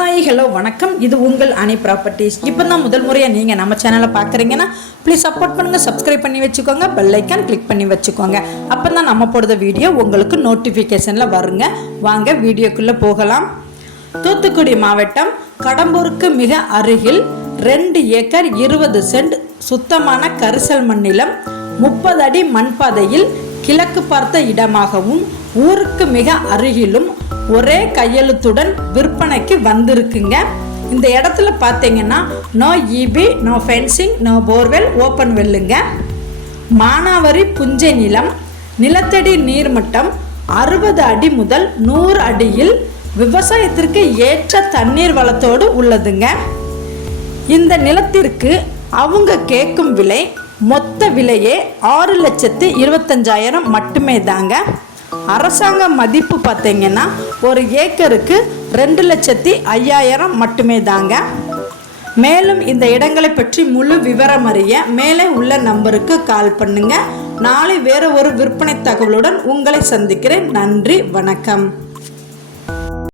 Hi hello வணக்கம். இது உங்கள் அணி ப்ராப்பர்ட்டிஸ். இப்போ தான் முதல் முறையாக நீங்கள் நம்ம சேனலை பார்க்குறீங்கன்னா ப்ளீஸ் சப்போர்ட் பண்ணுங்கள், சப்ஸ்கிரைப் பண்ணி வச்சுக்கோங்க, பெல் ஐக்கான் கிளிக் பண்ணி வச்சுக்கோங்க. அப்போ தான் நம்ம போடுற வீடியோ உங்களுக்கு நோட்டிஃபிகேஷனில் வருங்க. வாங்க வீடியோக்குள்ளே போகலாம். தூத்துக்குடி மாவட்டம் கடம்பூருக்கு மிக அருகில் 2 ஏக்கர் 20 சென்ட் சுத்தமான கரிசல் மண்ணிலம் 30 அடி மண்பாதையில் கிழக்கு பார்த்த இடமாகவும் ஊருக்கு மிக அருகிலும் ஒரே கையெழுத்துடன் விற்பனைக்கு வந்திருக்குங்க. இந்த இடத்துல பார்த்தீங்கன்னா no EB, no fencing, no borewell, open வெல்லுங்க. மானாவரி புஞ்சை நிலம், நிலத்தடி நீர்மட்டம் 60 அடி முதல் 100 அடியில் விவசாயத்திற்கு ஏற்ற தண்ணீர் வளத்தோடு உள்ளதுங்க. இந்த நிலத்திற்கு அவங்க கேட்கும் விலை மொத்த விலையே 6,25,000 மட்டுமே தாங்க. அரசாங்க மதிப்பு பார்த்தீங்கன்னா ஒரு ஏக்கருக்கு 2,05,000 மட்டுமே தாங்க. மேலும் இந்த இடங்களை பற்றி முழு விவரம் அறிய மேலே உள்ள நம்பருக்கு கால் பண்ணுங்க. நாளை வேறு ஒரு விற்பனை தகவலுடன் உங்களை சந்திக்கிறேன். நன்றி, வணக்கம்.